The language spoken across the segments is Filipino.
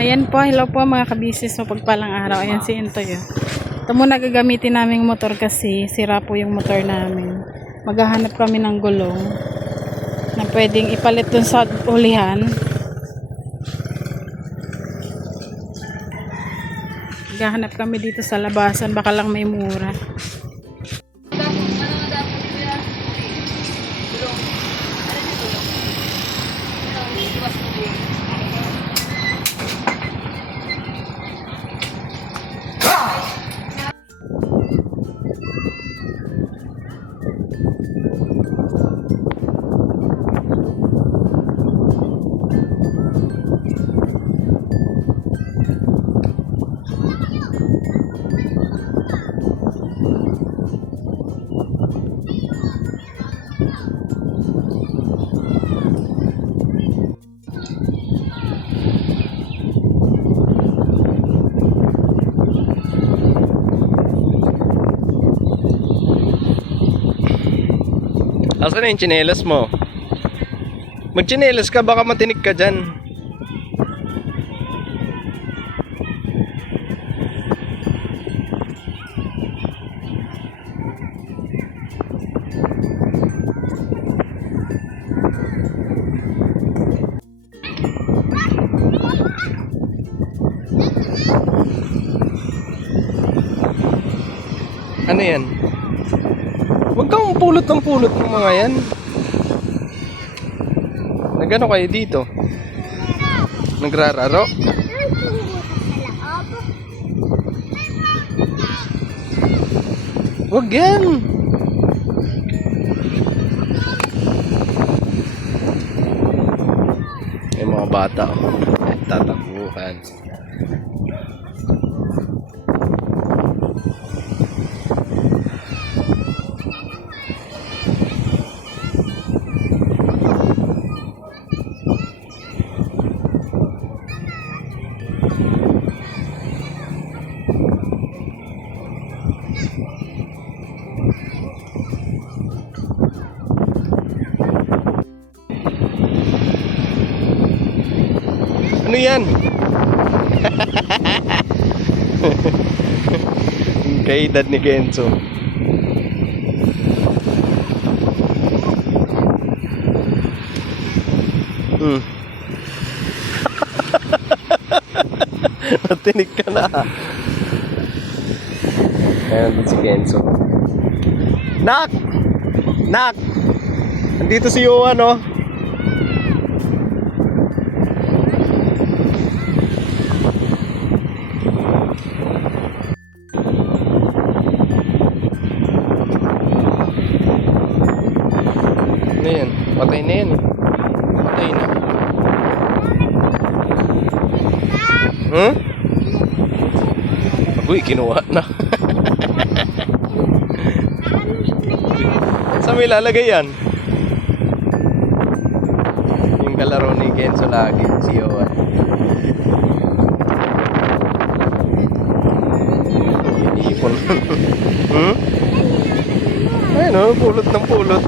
Ayan po, hello po mga kabisis, mapagpalang araw. Ayan si Intoy. Ito muna gagamitin naming motor kasi sira po yung motor namin. Maghahanap kami ng gulong na pwedeng ipalit dun sa ulihan. Maghahanap kami dito sa labasan, baka lang may mura. Asan na yung tsinelas mo? Magtsinelas ka, baka matinik ka dyan. Ano yan? Huwag kang pulot ng pulot ng mga yan. Nagano kayo dito? Nagrararo? Huwag yan! Yung mga bata tatakbuhan. Ano yan? Kay edad ni Kenzo. Matinig ka na. Ayan si Kenzo. Nak! Nak! Andito si Johan, oh. Ano yan? Patay na yan. Patay na. Hmm? Agoy, kinuha na. Saan may lalagay yan? Yung kalaro ni Kenzo lagi, si Johan. Ipon. Hmm? Ayun o, pulot ng pulot.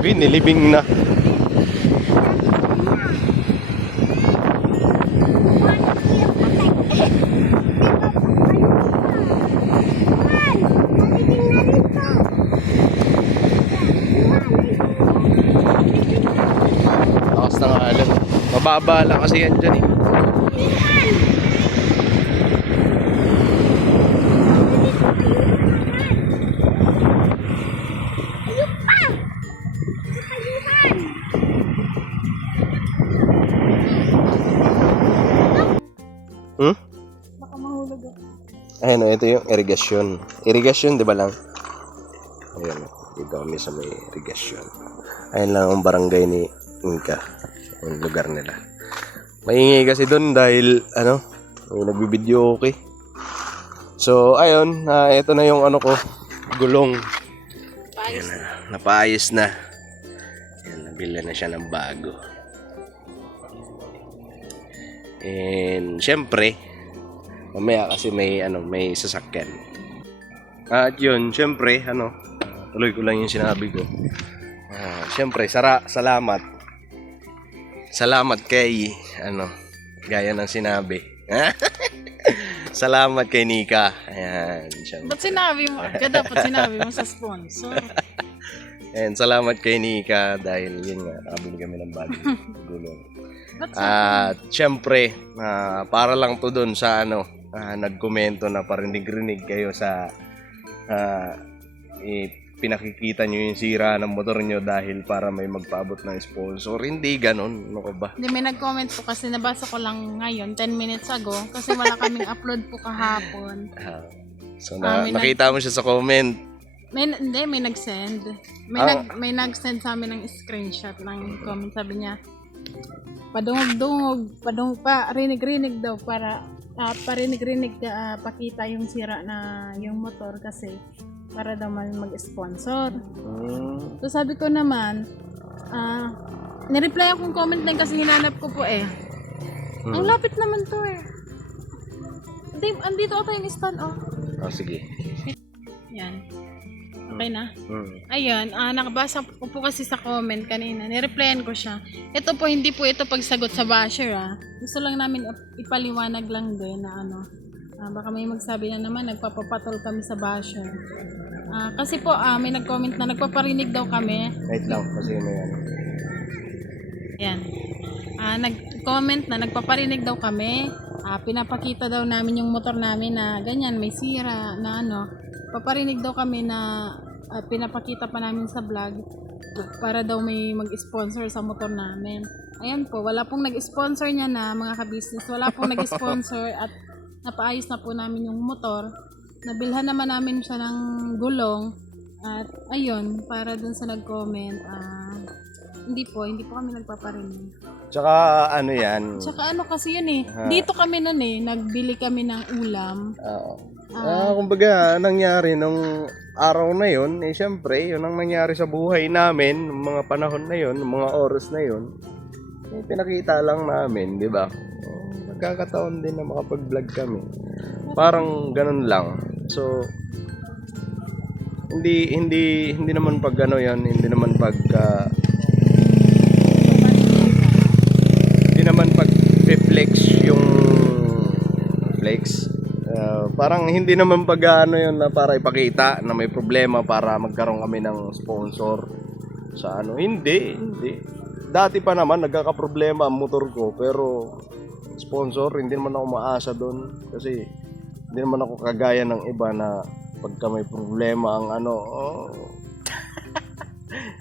Sabi, nilibing na. Lakas ng alon. Mababa lang kasi yan dyan eh. Hmm? Baka mahulog ako. Ayun, ito yung irigasyon. Irigasyon, di ba lang? Ayan, dito kami sa may irigasyon. Ayun lang ang barangay ni Inka. Yung lugar nila. Maingay kasi doon dahil, may nagbibideo okay. So, ayun, ito na yung gulong. Ayan na, napaayos na. Ayan, nabili na siya ng bago. And syempre mamaya kasi may sasakyan. At yun, syempre tuloy ko lang yung sinabi ko. Syempre salamat salamat kay, gaya ng sinabi. Salamat kay Nika. Ayan, siya. Ba't sinabi mo? Dapat sinabi mo sa sponsor. And salamat kay Nika dahil yun nga, nakabili kami ng bagong gulong. Ba't At syempre, para lang to dun sa nagkomento na parinig-rinig kayo sa pinakikita nyo yung sira ng motor nyo dahil para may magpaabot ng sponsor. Hindi ganon. Ano ka ba? Hindi, may nag-comment po kasi nabasa ko lang ngayon, 10 minutes ago, kasi wala kaming upload po kahapon. So may nakita mo siya sa comment. May nag-send. May nag-send sa amin ng screenshot ng comment. Sabi niya, padungog-dungog, rinig-rinig daw para parinig-rinig pakita yung sira na yung motor kasi para daw mag-sponsor. So sabi ko naman, nireply akong comment na yun kasi hinanap ko po eh. Ang lapit naman to eh. Andito ata yung stand Sige. Yan. Okay na? Ayun, nakabasa ko po kasi sa comment kanina. Nireplyan ko siya. Ito po, hindi po ito pagsagot sa basher Gusto lang namin ipaliwanag lang din na baka may magsabi na naman nagpapapatol kami sa basher. Kasi po, may nag-comment na nagpaparinig daw kami. Wait lang, kasi may Yan. Nag-comment na nagpaparinig daw kami. Pinapakita daw namin yung motor namin na ganyan, may sira na Paparinig daw kami na pinapakita pa namin sa vlog para daw may mag-sponsor sa motor namin. Ayan po, wala pong nag-sponsor niya na mga ka-business. Wala pong nag-sponsor at napaayos na po namin yung motor. Nabilhan naman namin siya ng gulong. At ayun, para dun sa nag-comment, hindi po kami nagpaparinig. Tsaka yan. Tsaka kasi yun dito kami nun nagbili kami ng ulam. Kumbaga, nangyari nung araw na yun, syempre, yun ang nangyari sa buhay namin, mga panahon na yun, mga oras na yun, pinakita lang namin, di ba? Nagkakataon din na makapag-vlog kami. Parang ganun lang. So, hindi naman pag yan, hindi naman pag flex yung flex. Parang hindi naman pag yun na para ipakita na may problema para magkaroon kami ng sponsor sa Hindi. Dati pa naman nagkakaproblema ang motor ko pero sponsor hindi naman ako maasa doon kasi hindi naman ako kagaya ng iba na pagka may problema ang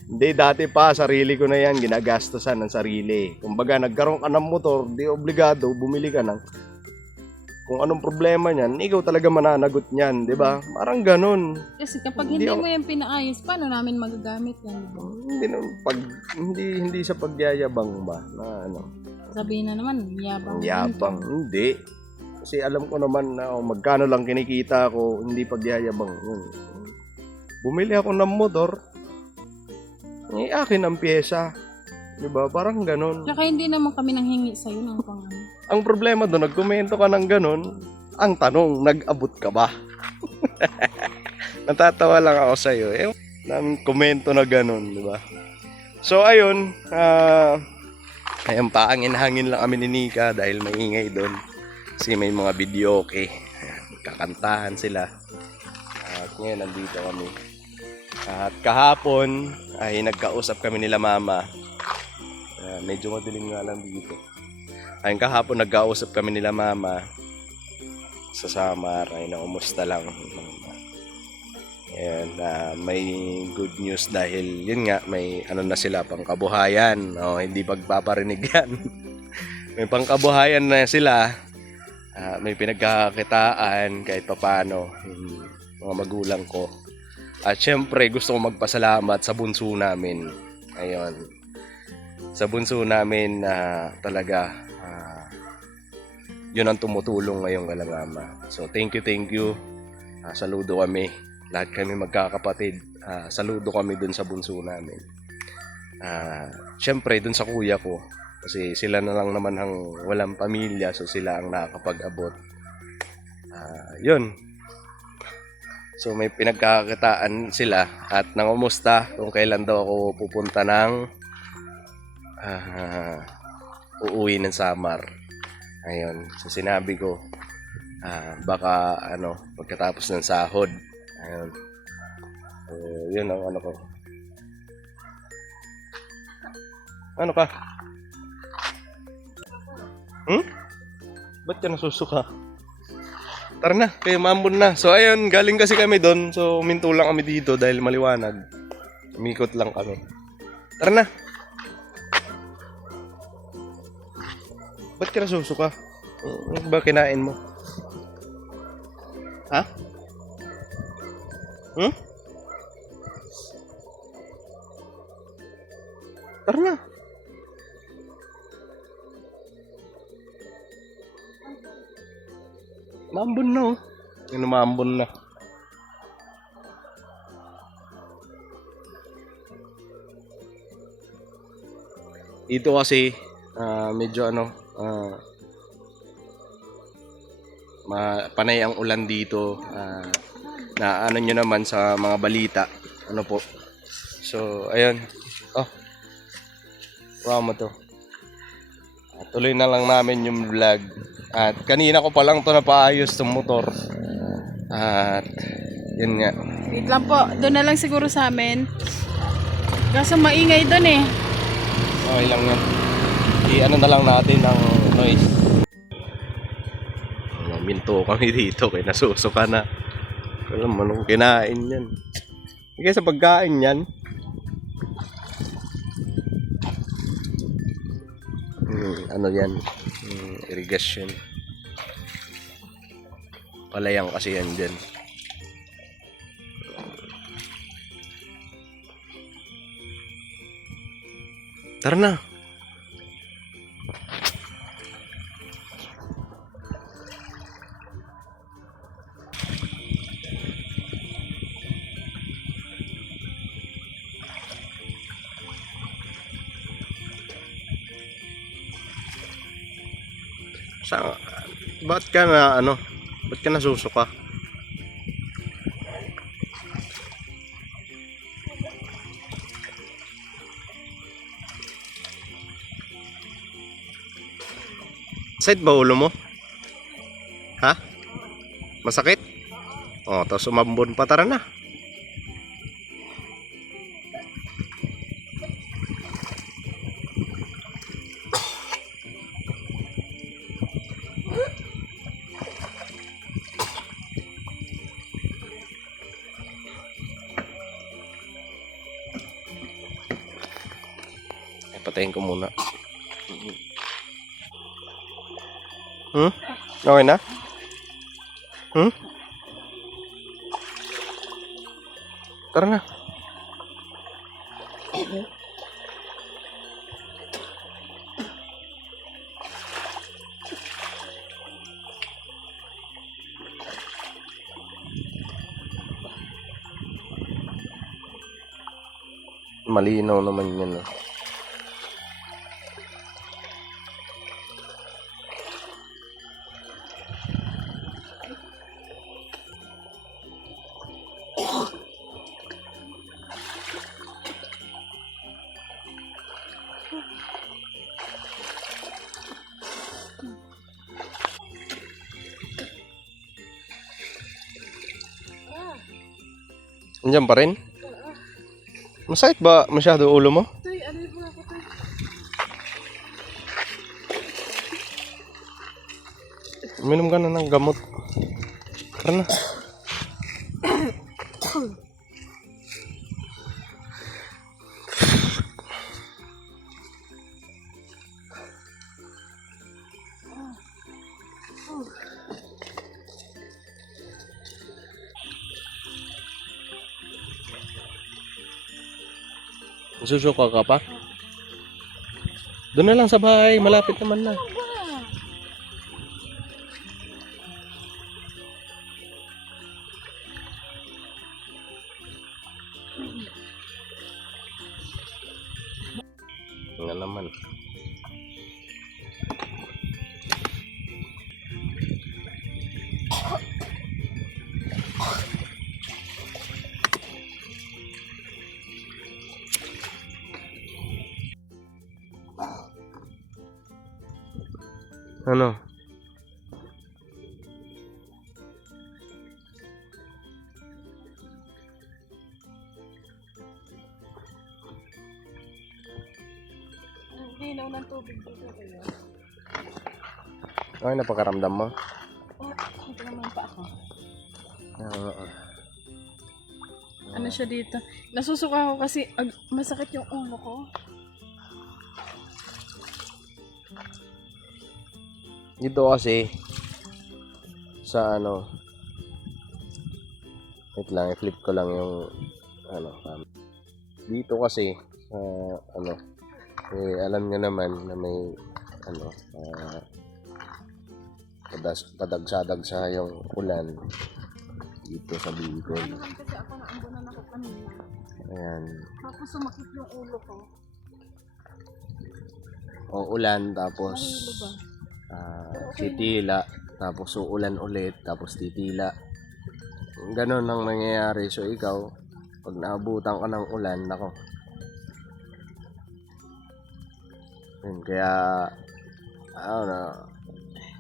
Hindi, dati pa, sarili ko na yan, ginagastosan ng sarili. Kumbaga, nagkaroon ka ng motor, di obligado, bumili ka ng kung anong problema niyan, ikaw talaga mananagot niyan, di ba? Parang ganun. Kasi kapag hindi mo yan pinaayos, paano namin magagamit yan? Hindi sa pagyayabang ba? Na Sabihin na naman, yabang. Yabang, hindi. Kasi alam ko naman na magkano lang kinikita ko, hindi pagyayabang. Bumili ako ng motor, akin ang pyesa. Diba? Parang ganun. Saka hindi naman kami nanghingi sa'yo ng pang Ang problema doon, nagkomento ka ng ganun, ang tanong, nag-abot ka ba? Natatawa lang ako sa'yo. Ng komento na ganun, diba? So, ayun. Ayan pa, angin-hangin lang kami ni Nika dahil may ingay doon. Kasi may mga video, okay. Kakantahan sila. At ngayon, nandito kami. At kahapon ay nagkausap kami nila mama. Medyo madilim nga lang dito. Ayun, kahapon nagkausap kami nila mama sa Samar. Ay naumusta lang. And may good news dahil yun nga, may na sila, pangkabuhayan. Hindi pagpaparinig yan. May pangkabuhayan na sila. May pinagkakakitaan kahit papano. Mga magulang ko. At syempre gusto ko magpasalamat sa bunso namin. Ayun. Sa bunso namin na talaga yun ang tumutulong ngayong kalangama. So thank you. Saludo kami. Lahat kami magkakapatid. Saludo kami dun sa bunso namin. Syempre dun sa kuya ko. Kasi sila na lang naman ang walang pamilya. So sila ang nakakapag-abot. Yun. So may pinagkakakitaan sila at nangumusta kung kailan daw ako pupunta ng uuwi ng Samar. Ayun, so sinabi ko, baka pagkatapos ng sahod. Ayun. So, yun ang ano ko. Ano ka? Ba't ka nasusuka? Tara na, kayo maambon na. So ayun, galing kasi kami doon. So minto lang kami dito dahil maliwanag. Umikot lang kami. Tara na. Ba't ka nasusuka? Ano ba kinain mo? Ha? Tara na. Maambon na oh. Ano maambon na. Dito kasi medyo panay ang ulan dito. Na ano nyo naman sa mga balita. Ano po. So, ayun. Oh. Wow mo to. Tuloy na lang namin yung vlog. At kanina ko pa lang to napaayos tong motor. At yun nga. Wait lang po. Doon na lang siguro sa amin. Kaso maingay doon eh. Okay lang yan. I-ano na lang natin ang noise. Minto kami dito kaya nasusuka na. Alam mo anong kinain yan. Hindi sa pagkain yan. Ano yan? Irrigation. Palayang kasi yan dyan. Tara na. Ba't ka na ba't ka nasusuka? Sakit ba ulo mo? Ha? Masakit? Oh, tapos umambon pa, tara na. Patayin ko muna. Okay na? Tara na. Malinaw naman yan. Andiyan pa rin? Masakit ba masyado ulo mo? Tuy, ano yung mga ko, Tuy? Uminom ka na ng gamot. Tara na. Susuka ka pa? Doon na lang sa bahay, malapit naman na. Nga naman. Ano? Ang linaw ng tubig dito kayo. Ay, napakaramdam mo? Oh, ito naman pa ako. Oo. Ano siya dito? Nasusuka ako kasi masakit yung ulo ko. Dito kasi, sa ano, wait lang, i-flip ko lang yung, ano, dito kasi, sa, ano, alam nyo naman na may, ano, padagsa-dagsa yung ulan dito sa Bicol. Ano kasi ako naambunan ako kanina. Ayan. Tapos sumakit yung ulo ko. O ulan, tapos Mahilo ba? titila, tapos uulan ulit, tapos titila. Ganon ang nangyayari. So ikaw, pag naabutan ka ng ulan, nako. Yun, kaya, ano na,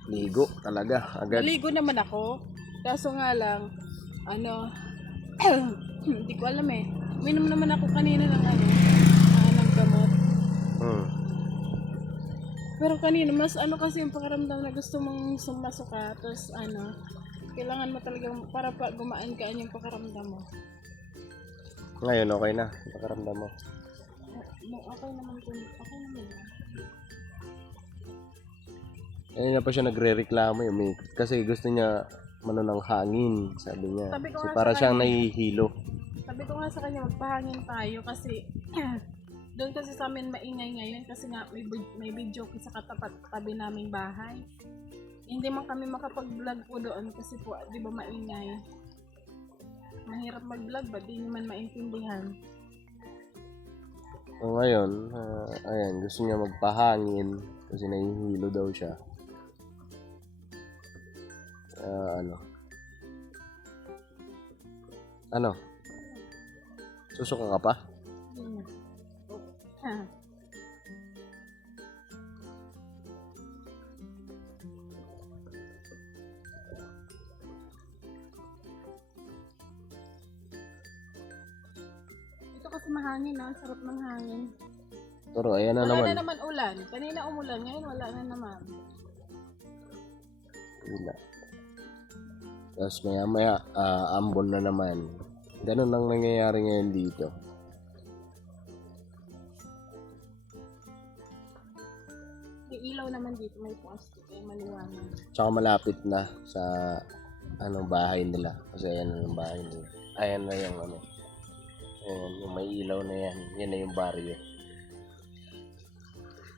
ligo talaga agad. Naligo naman ako. Kaso nga lang, ano, hindi ko alam eh. Minom naman ako kanina ng ano, ng gamot. Pero kanina, mas ano kasi yung pakiramdam na gusto mong sumasuka. Tapos ano, kailangan mo talagang para pa gumaan kaan yung pakiramdam mo. Ngayon, okay na. Pakaramdam mo. Okay naman kung okay naman. Ayun na pa siya nagre-reklamo yung kasi gusto niya mano ng hangin, sabi niya. Sabi ko Kasi nga para sa siyang kanya, nahihilo. Sabi ko nga sa kanya, magpahangin tayo kasi doon kasi sa amin maingay ngayon kasi nga may video sa katabi naming bahay. Hindi man kami makapag-vlog po doon kasi po, di ba maingay. Mahirap mag-vlog ba? Di naman maintindihan. So ngayon, ayan, gusto niya magpahangin kasi nahihilo daw siya. Ano? Susuka ka pa? Ito kasi mahangin na, sarap ng hangin. Pero ayan na Wala naman. na naman ulan. Kanina umulan, ngayon wala na naman. Wala. Tapos maya ambon na naman. Ganun ang nangyayari ngayon dito. May ilaw naman dito, may plastic, ay maliwanag. Tsaka malapit na sa anong bahay nila. Kasi ayan na yung bahay nila. Ayan na yung ano. Ayan, yung may ilaw na yan. Yan na yung baryo.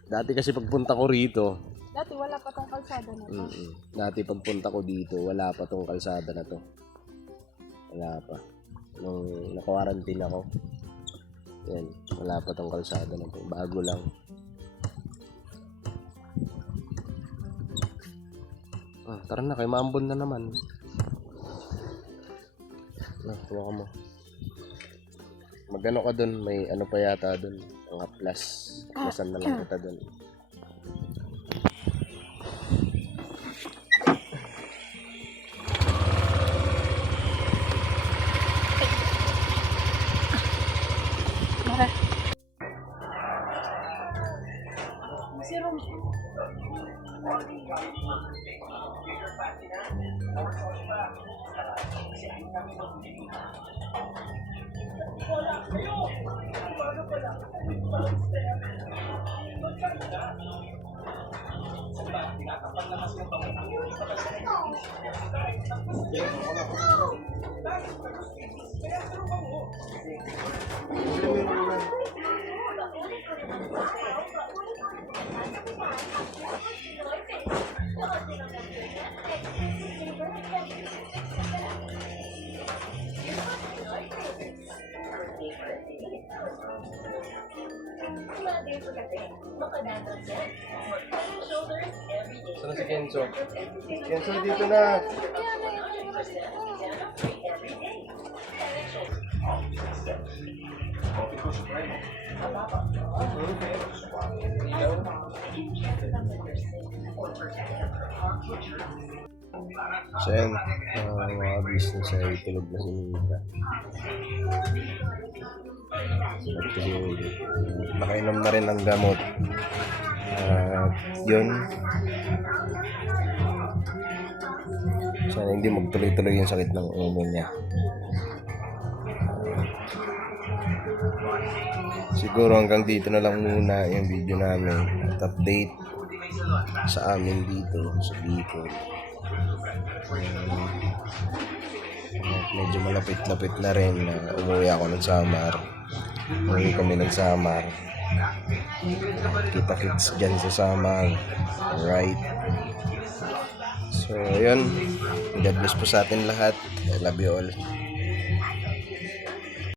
Dati kasi pagpunta ko rito, Dati wala pa tong kalsada na to. dati pagpunta ko dito, wala pa tong kalsada na to. Wala pa. Nung naka-quarantine ako, yan, wala pa tong kalsada na to. Bago lang. Tara na, kay Maambon na naman. Tuwa ka mo. Magano ka dun, may ano pa yata dun, mga plus. Plusan na lang kita dun. Mara. Zero. Saan si Kenzo? Kenzo, dito na! So yan, mga business ay tulog na si Nika. At kasi nakainom na rin ng gamot. Yun. Sana hindi magtuloy-tuloy yung sakit ng ulo niya. Siguro hanggang dito na lang muna yung video namin at update sa amin dito sa Bicol. Medyo malapit-lapit na rin na umuwi ako ng Samar. Umuwi kami ng Samar. Kita-kits dyan sa Samar. Alright. So, ayun. God bless po sa atin lahat. I love you all.